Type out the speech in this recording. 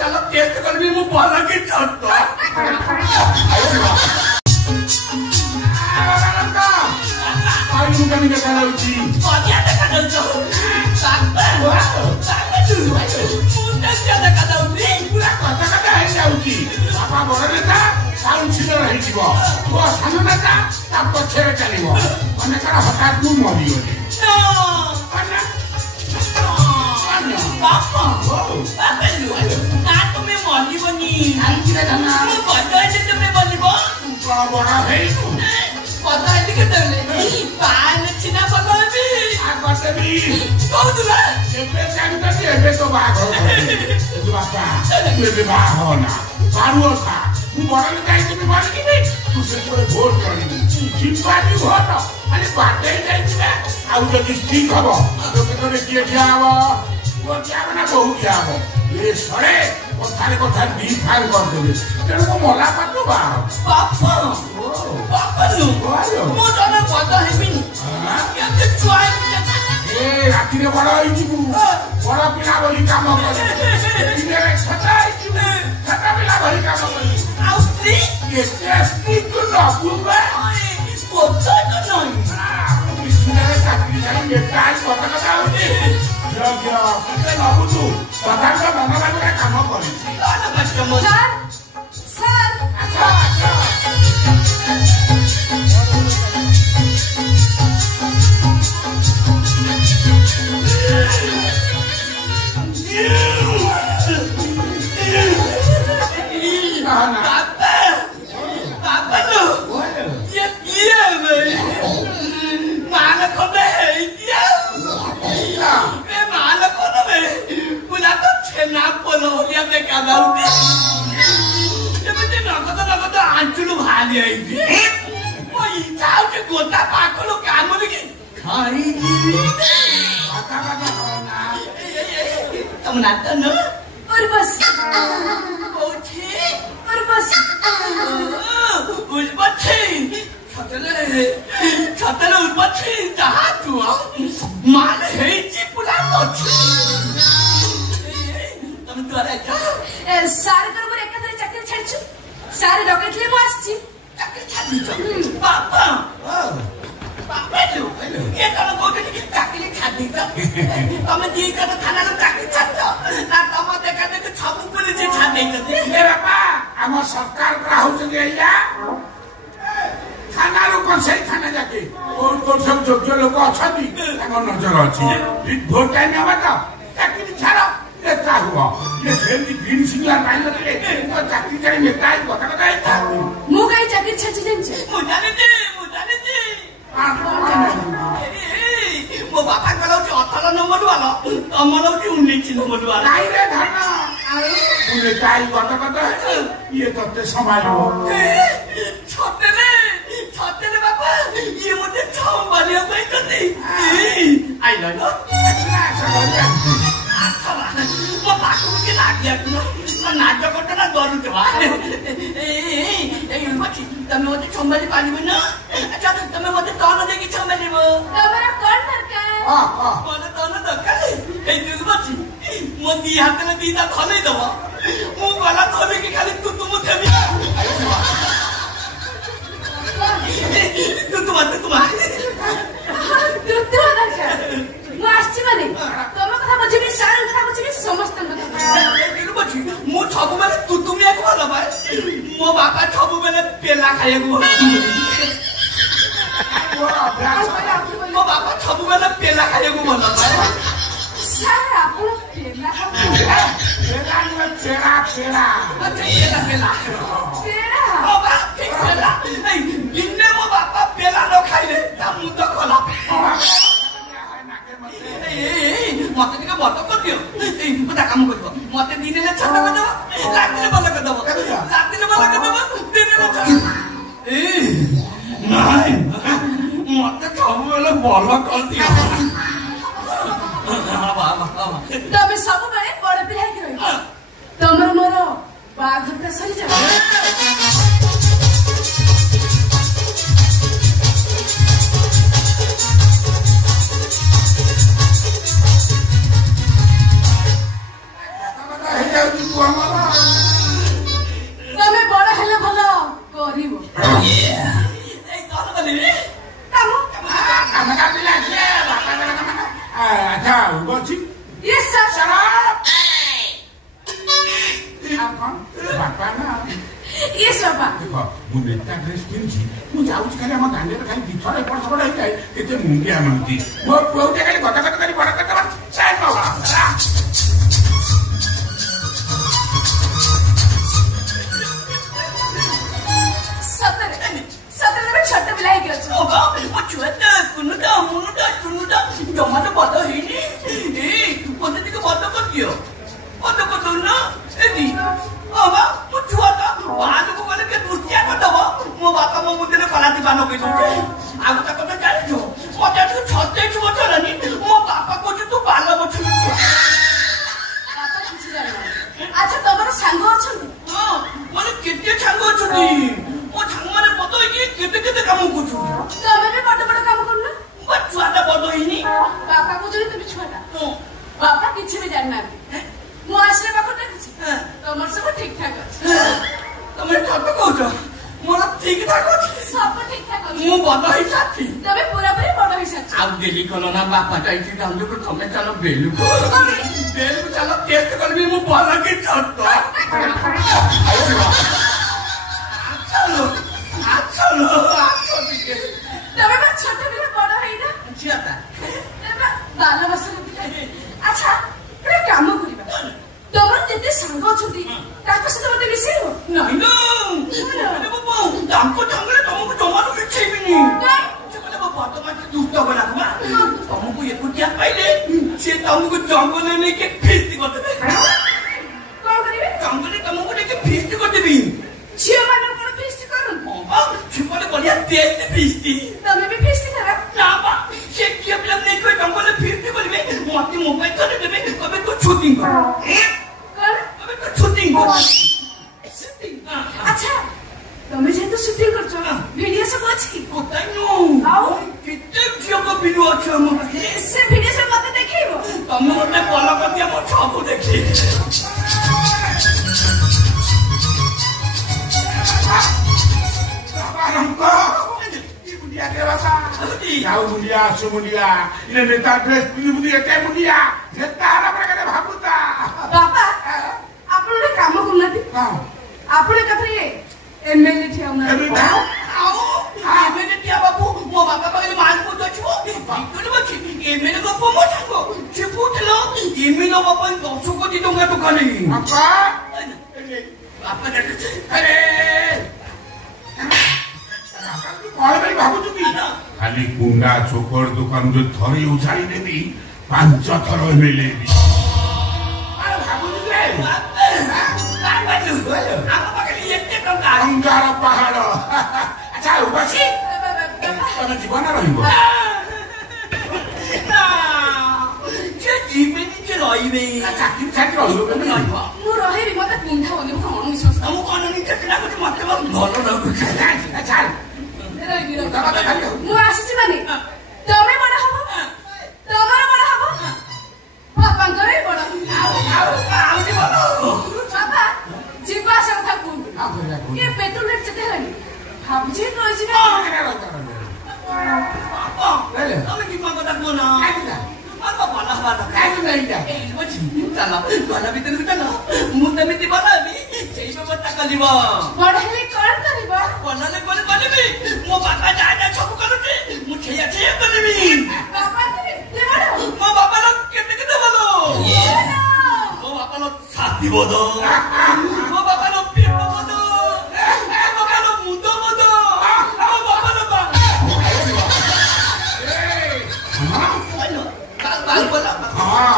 चलो टेस्ट कर भी मु भल कि छत आई मुका नि देखा जाउची बढ़िया देखा जाउछ सात मुंडा देखा जाउची पूरा कथा कथा हे जाउची बाबा बड़ नेता काउंसिलर रही जीवो तो सानो नेता ता पछरे चलिवो मने करा हठात मु मरि गली बापा बापा ना तुम्हें मरि बनी आई किरा धना बडले तुम्हें बलिबो का बड़ा है तू पता है कि तले पान छिना बलबी आ बटबी कोदुला एबे कांटा के एबे तो बाग हो बापा एबे बाग हो ना बारुओ था मु बड़ले जाई कि मर कि नहीं तू से तोरे वोट करनी जिम्बानी वोट अरे बाटे जाई कि आ जदी ठीक हबो तो केतरे किए जावो वो क्या बना बहु क्या हो ये सड़े और थारे को थारे दी फाल कर देबे तेरे को मोला पत्तो बा पापा पापा नु मो जाने पता है बिन क्या के चुआई ए राती रे बड़ा होई जीबू बड़ा पिला बोली काम कर इने छटा आई जीबू छटा पिला बोली काम कर आ स्त्री ये स्त्री तो ना बुबा पता तो नहीं इसने चाकरी जाई ये काय पता का होती क्या कितने बाबू तू पता का मना लगा काम करी सर अच्छा आंचुलू भाली आई ओ इचाव के गोता पाखलो काम लगी खाई जी पता ना तुम नाता न और बस ओछे और बस उस बच्चे छतले उस बच्चे जहां तू माल है चिपुला तो तुम तो अरे सारे कर एक तरह चक्कर छाड़छु सारे रॉकेट ले मासची चक्कर छाड़ी पापा पापा लो ये तो बोलते कि चक्कर छाड़ी तुम जी कर थाना लो चक्कर छाड़ ना तुम देखा देख छबु पुलिस छाड़ी ए बापा हम सरकार राहु जइया थाना रो कौन सही थाना जाके कौन सब जोग्य लोग अछती हम नजर अछि वोट टाइम आवा त चक्कर छाड़ो ये क्या हुआ ये सेल्फी ग्रीन सिग्नल लाइन लगे तो चाकरी करे नेता है पता लगाई था मुगाई चाकरी छछ देंचे मुजाने दे मो बापा कहलो जे 18 नंबर वाला तमरो की 19 नंबर वाला नहीं रे धरना उन्हें ताई पता ये तत्ते संभालो छोटे बापा ये मुझे छाव वाली कोई करती आई लो अच्छा म बाटो के लाग्या न नाच करना गरु देवा ए मछि तमे मते संभाली पालिबो न अच्छा तमे मते तन देखि संभालिबो तमरा कोन दरकार मन तन दरकार ए जुग मछि म दी हाथ में दीदा खले दबो मु गला थोबे के खाली तू तुम थबी तू दरकार मु आछि माने तम कथा बुझिबी सारा कथा बुझिबी समस्त कथा मु छबु बेले तू तुम एक भल भाई मो बापा छबु बेले पेला खाइबो मो बापा छबु बेले पेला खाइबो भल भाई सारा आपन पेला पेला ओ बा पेला दिने मो बापा पेला न खाइले ता मु त खला मत टिके बत कर दियो मता काम करबो मते दिने ले छटा कर दबो रातिले बल कर दबो दिने ले छटा नाइ मते सब बेले बल कर दियो तमे सब बेले बड़ बिहाई के रही तमर मोर बाघटा सही जा अच्छा उर्वशी Yes, sir. शराब कौन बापा ना Yes, Papa. देखो मु नेता ड्रेस पिन्छि मु जाउछि खाली हम गांडे रे खाली दिथर एपड़ सेपड़ होई जाय केते मुंडिया मानती मो पुओटे खाली गटा गटा करी बड़ा कटा साइड बाबा सतरे में छोटे बिलाई गयो छ ओबा ओ छुएता कुनुटा मुनुटा चुनुटा जमातो बद हेनी ए तू कोते दिके बद कर दियो बद कर दो ना एदी ओबा तू छुआता बात को बोले के दुतिया कर दबो मो बापा मो मुदे कलाती बानो के दो आगु तक तो जानि जो मते तू छते छुओ छरानी मो बापा को तू बाला बछु बापा किछि जानि अच्छा तमरो सांग अछन हां माने केते सांग अछनी मो सांग माने बद हे केते केते काम करछु तमे भी बड़ बड़ काम करना बच्चाटा बद हेनी बापा को जरी तुम छोटा बापा किछि भी जानना मु आसले बापा देखछि तमर सब ठीक ठाक अछि तमे सत कहछ मोर ठीक ठाक अछि सब ठीक ठाक अछि मु बद हे साथी तमे पूरा पूरी बड़ होई सछ आउ देली कलो ना बापा जाइछि गांधु को तमे चलो बेलु चलो टेस्ट करबी मु भला के छत चलो तमे बा छोटे बिना बड़ होई ना छियाता तमे बाल बस अच्छा रे काम करिबा तमर जेते संग छथि ताको से मते मिसेइबो नहीं ना अरे बाबा दामको ढंगले तुमको जमानो मिछेबिनी चले बाबा तमे दुष्ट बना कुमा तुमको ये कुटिया पाइले से तुमको जंगल में के फिस्ती कर देबे कोन करिबे जंगल तुमको लेके फिस्ती कर देबी छियो माने कोन फिस्टी करन बाबा छिपले बढ़िया टेस्ट फिस्ती तमे भी फिस्टी करा ना बा से के बिलम नहीं कोई जंगल में फिस्ती करबे मोती मोबाइल कर देबे अबे तो शूटिंग कर अबे तो शूटिंग कर शूटिंग अच्छा तमे जे तो शूटिंग करछो वीडियो सब अछि कोताई नो आओ किते जियो को वीडियो अछि हम से वीडियो सब मते देखिबो तमे मते फॉलो कर दिया मो सब देखि हमको ये मुंडिया के बाबा जाओ मुंडिया सो मुंडिया इने नेता ड्रेस पिन्हि मुंडिया के मुंडिया नेता हरा प्रकार भाबुता बापा आपण रे काम करनाती हां आपण कथरे ये एमएलए ठेवना आओ एमएलए टिया बाबू मो बाबा बगल मान को तो छो बिकुल बची एमएलए को पमो छको से पूछलो एमएलए बाबा 10 कोटी टंका तो खाली बापा बापा देखते अरे कौन बड़ी भाबु तुमी खाली कुंडा चोकर दुकान जो थरी उछाड़ी देबी 5 थर एमएलए अरे भाबु रे आमा बगल एते टंका अंगार पहाड़ अच्छा उबसी तने जीवन रहिबो ना जे जीवनी जे रहिबे चाकरी चाकरी रहिबो केने रहिबो मु रहिबी मते पिंधा होनी मु कोन विश्वास हम कानूनी चकना को मते भलो लागुछ अच्छा रहिबी मु आसी माने तमे बडा हबो तमर बडा हबो पापा करे बडा आउ दी बोलो पापा जीवा से কথা কোন के पेट्रोल रेट चते हनी भाबुजी कइछि ना पापा तमे की मांगो ता कोना पापा भला हवा काई नहीं जा ए बची चला भला भीतर चला मु तमे ती भला भी सेई में बता कलिबा बडहेले कोन करिबा कोनाले कोन कलिबी मो बापा जाय सब करूची मु छेया छेया कलिबी पापा करे ले बडो मो बापा लोग केते केते बोलो मो बापा लोग छाती बोदो मो बापा लोग पेट बोदो मो बापा लोग मुंडो बोदो मो बापा लोग बाल बोला हां